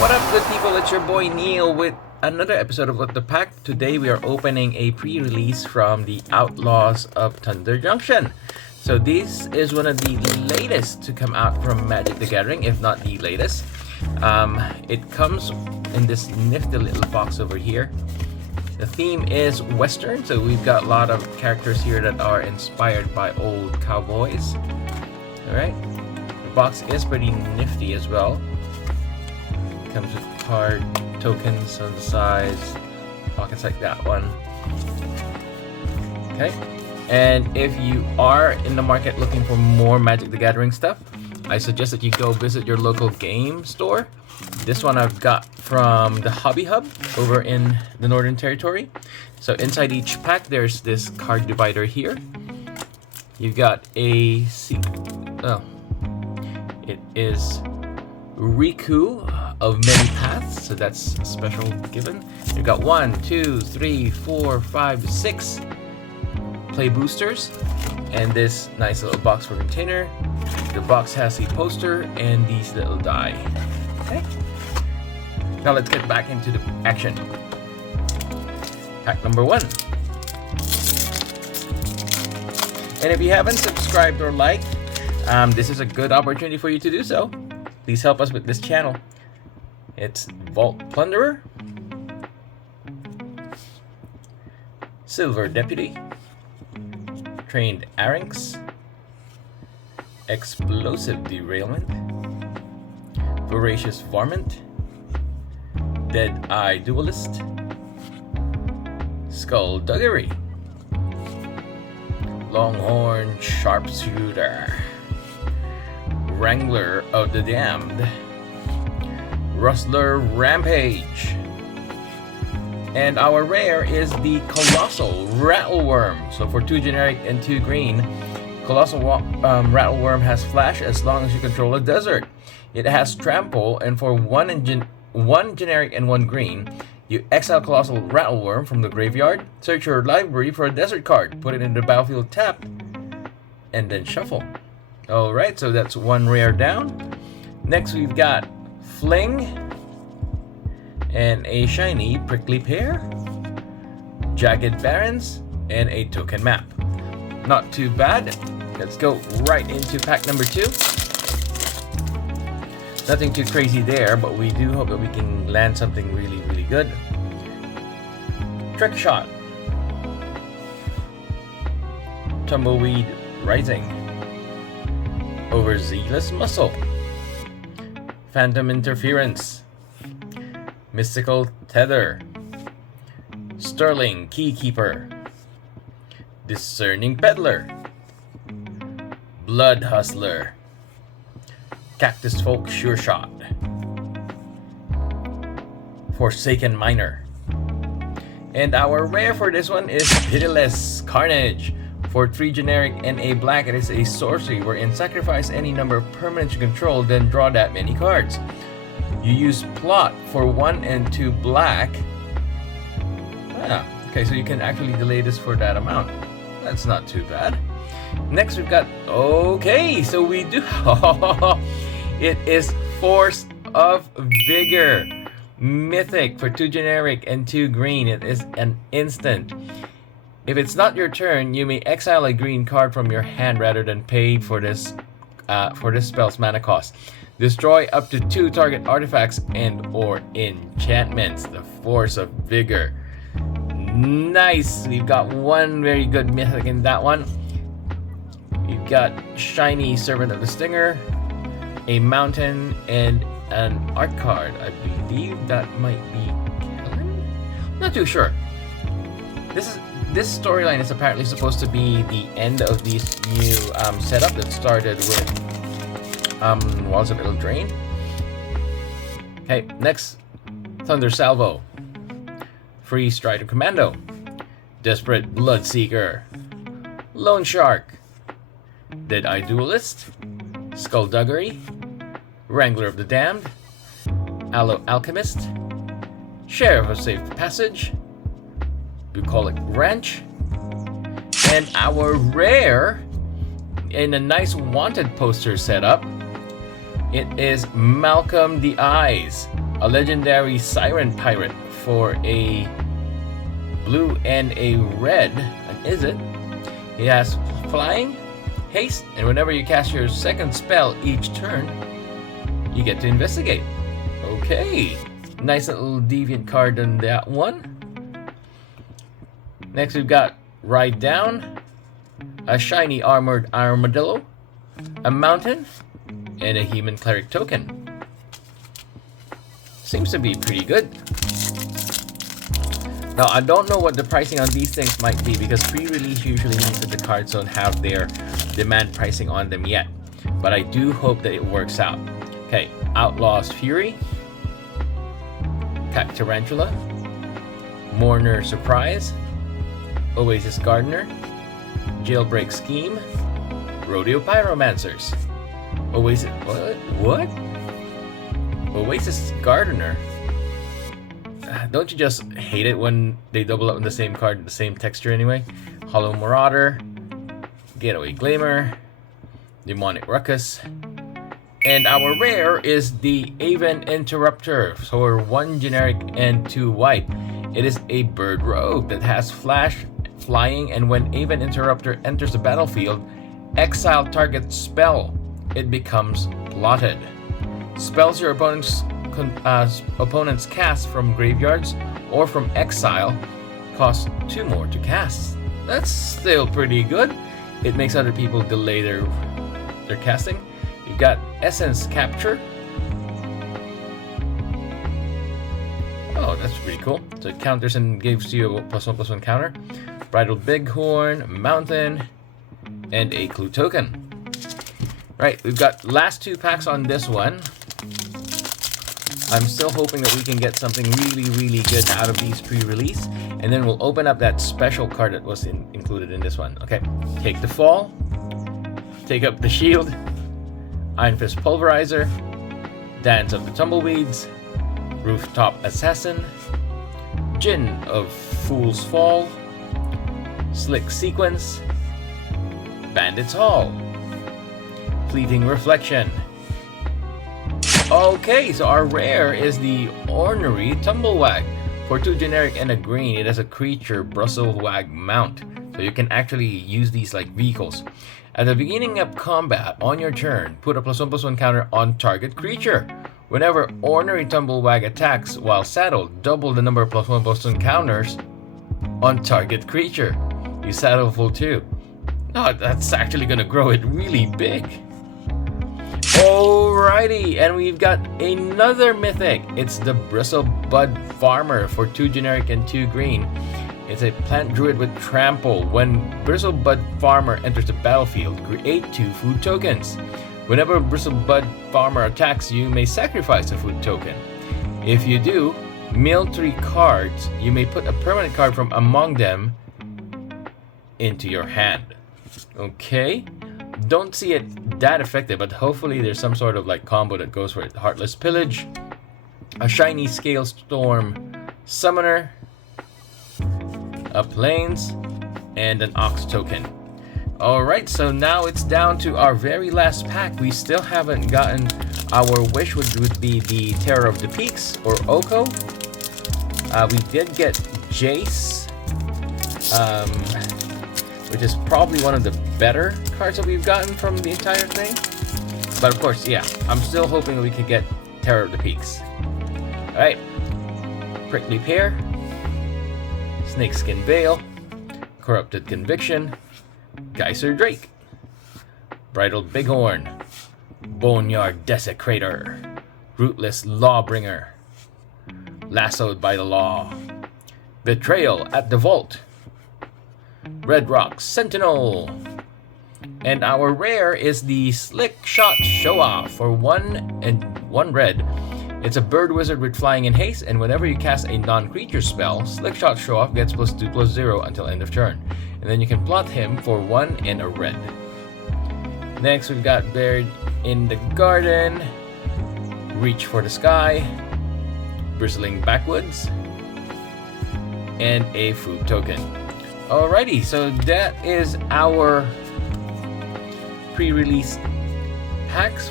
What up, good people? It's your boy Neil with another episode of What the Pack. Today we are opening a pre-release from the Outlaws of Thunder Junction. So this is one of the latest to come out from Magic the Gathering, if not the latest. It comes in this nifty little box over here. The theme is Western, so we've got a lot of characters here that are inspired by old cowboys. Alright, the box is pretty nifty as well. Comes with card tokens on the sides, pockets like that one. Okay, and if you are in the market looking for more Magic the Gathering stuff, I suggest that you go visit your local game store. This one I've got from the Hobby Hub over in the Northern Territory. So inside each pack there's this card divider here. You've got a it is Riku of many paths, so that's a special given. You've got 1, 2, 3, 4, 5, 6 play boosters, and this nice little box for container. The box has a poster and these little die. Okay. Now let's get back into the action. Pack number 1. And if you haven't subscribed or liked, this is a good opportunity for you to do so. Please help us with this channel. It's Vault Plunderer, Silver Deputy, Trained Arynx, Explosive Derailment, Voracious Varmint, Dead-Eye Duelist, Skullduggery, Longhorn Sharpshooter, Wrangler of the Damned, Rustler Rampage, and our rare is the Colossal Rattleworm. So for 2 generic and 2 green, Colossal Rattleworm has flash as long as you control a desert. It has trample, and for 1 generic and 1 green, you exile Colossal Rattleworm from the graveyard, search your library for a desert card, put it in the battlefield tapped, and then shuffle. Alright, so that's 1 rare down. Next we've got Fling, and a shiny Prickly Pear, Jagged Barrens, and a token map. Not too bad. Let's go right into pack number 2. Nothing too crazy there, but we do hope that we can land something really, really good. Trick Shot, Tumbleweed Rising, Overzealous Muscle, Phantom Interference, Mystical Tether, Sterling Keykeeper, Discerning Peddler, Blood Hustler, Cactus Folk Sure Shot, Forsaken Miner. And our rare for this one is Pitiless Carnage. For 3 generic and a black, it is a sorcery wherein sacrifice any number of permanents you control, then draw that many cards. You use Plot for 1 and 2 black. Okay, so you can actually delay this for that amount. That's not too bad. Next we've got, okay, so we do, it is Force of Vigor. Mythic for 2 generic and 2 green. It is an instant. If it's not your turn, you may exile a green card from your hand rather than pay for this spell's mana cost. Destroy up to 2 target artifacts and or enchantments. The Force of Vigor. Nice. We've got 1 very good mythic in that one. We've got shiny Servant of the Stinger, a mountain, and an art card. I believe that might be Kellen? Not too sure. This storyline is apparently supposed to be the end of this new setup that started with Walls of Eldraine. Okay, next, Thunder Salvo, Free Strider Commando, Desperate Bloodseeker, Lone Shark, Dead-Eye Duelist, Skullduggery, Wrangler of the Damned, Aloe Alchemist, Sheriff of Safe Passage, Bucolic Ranch, and our rare in a nice wanted poster setup, it is Malcolm the Eyes. a legendary Siren Pirate for a blue and a red, an it. He has flying, haste, and whenever you cast your second spell each turn, you get to investigate. Okay, nice little deviant card on that one. Next we've got Ride Down, a shiny armored armadillo, a mountain, and a human cleric token. Seems to be pretty good. Now I don't know what the pricing on these things might be because pre-release usually means that the cards don't have their demand pricing on them yet. But I do hope that it works out. Okay, Outlaws Fury, Cat Tarantula, Mourner Surprise, Oasis Gardener, Jailbreak Scheme, Rodeo Pyromancers, Oasis... What? Oasis Gardener? Don't you just hate it when they double up on the same card, the same texture anyway? Hollow Marauder, Getaway Glamour, Demonic Ruckus, and our rare is the Aven Interrupter. So we're 1 generic and 2 white. It is a bird rogue that has flash, flying, and when Aven Interrupter enters the battlefield, exile target spell. It becomes blotted. Spells your opponents cast from graveyards or from exile cost 2 more to cast. That's still pretty good. It makes other people delay their casting. You've got Essence Capture. Oh, that's pretty cool. So it counters and gives you a +1/+1 counter. Bridled Bighorn, Mountain, and a clue token. Right, we've got last 2 packs on this one. I'm still hoping that we can get something really good out of these pre-release, and then we'll open up that special card that was included in this one. Okay, Take the Fall, Take Up the Shield, Iron Fist Pulverizer, Dance of the Tumbleweeds, Rooftop Assassin, Djinn of Fool's Fall, Slick Sequence, Bandit's Hall, Fleeting Reflection. Okay, so our rare is the Ornery Tumblewag. For 2 generic and a green, it has a creature Brustlewag mount. So you can actually use these like vehicles. At the beginning of combat, on your turn, put a +1/+1 counter on target creature. Whenever Ornery Tumblewag attacks while saddled, double the number of +1/+1 counters on target creature. You saddle full 2. Oh, that's actually gonna grow it really big. Alrighty, and we've got another mythic. It's the Bristlebud Farmer for 2 generic and 2 green. It's a plant druid with trample. When Bristlebud Farmer enters the battlefield, create 2 food tokens. Whenever Bristlebud Farmer attacks, you may sacrifice a food token. If you do, mill 3 cards. You may put a permanent card from among them into your hand. Okay. Don't see it that effective, but hopefully there's some sort of like combo that goes for it. Heartless Pillage, a shiny Scalestorm Summoner, a Plains, and an Ox token. Alright, so now it's down to our very last pack. We still haven't gotten our wish, which would be the Terror of the Peaks or Oko. We did get Jace, which is probably one of the better cards that we've gotten from the entire thing. But of course, yeah, I'm still hoping that we could get Terror of the Peaks. Alright, Prickly Pear, Snakeskin Veil, Corrupted Conviction, Geyser Drake, Bridled Bighorn, Boneyard Desecrator, Rootless Lawbringer, Lassoed by the Law, Betrayal at the Vault, Red Rock Sentinel, and our rare is the Slick Shot Show Off for 1 and 1 red. It's a bird wizard with flying and haste, and whenever you cast a non-creature spell, Slick Shot Show Off gets +2/+0 until end of turn. And then you can plot him for 1 and a red. Next we've got Buried in the Garden, Reach for the Sky, Bristling Backwoods, and a food token. Alrighty, so that is our pre-release packs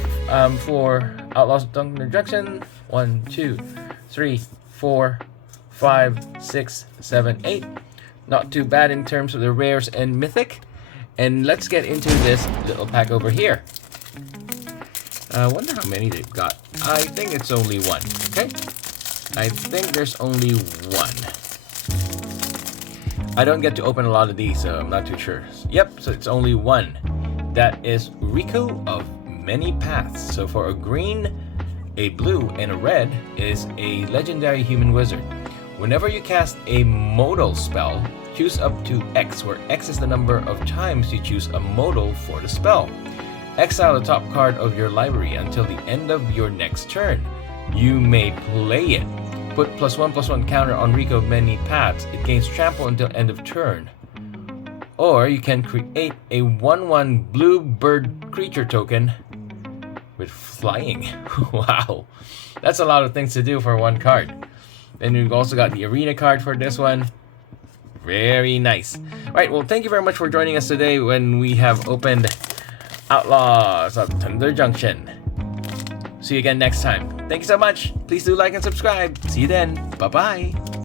for Outlaws Junction 1, 2, 3, 4, 5, 6, 7, 8. Not too bad in terms of the rares and mythic. And let's get into this little pack over here. I wonder how many they've got. I think it's only one. Okay. I think there's only one. I don't get to open a lot of these, so I'm not too sure. Yep, so it's only one. That is Riku of Many Paths. So for a green, a blue, and a red is a legendary human wizard. Whenever you cast a modal spell, choose up to X, where X is the number of times you choose a modal for the spell. Exile the top card of your library until the end of your next turn. You may play it. Put +1/+1 counter on Riku of Many Paths. It gains trample until end of turn. Or you can create a 1/1 blue bird creature token with flying. Wow, that's a lot of things to do for one card. Then we've also got the arena card for this one. Very nice. Alright, well, thank you very much for joining us today when we have opened Outlaws of Thunder Junction. See you again next time. Thank you so much. Please do like and subscribe. See you then. Bye-bye.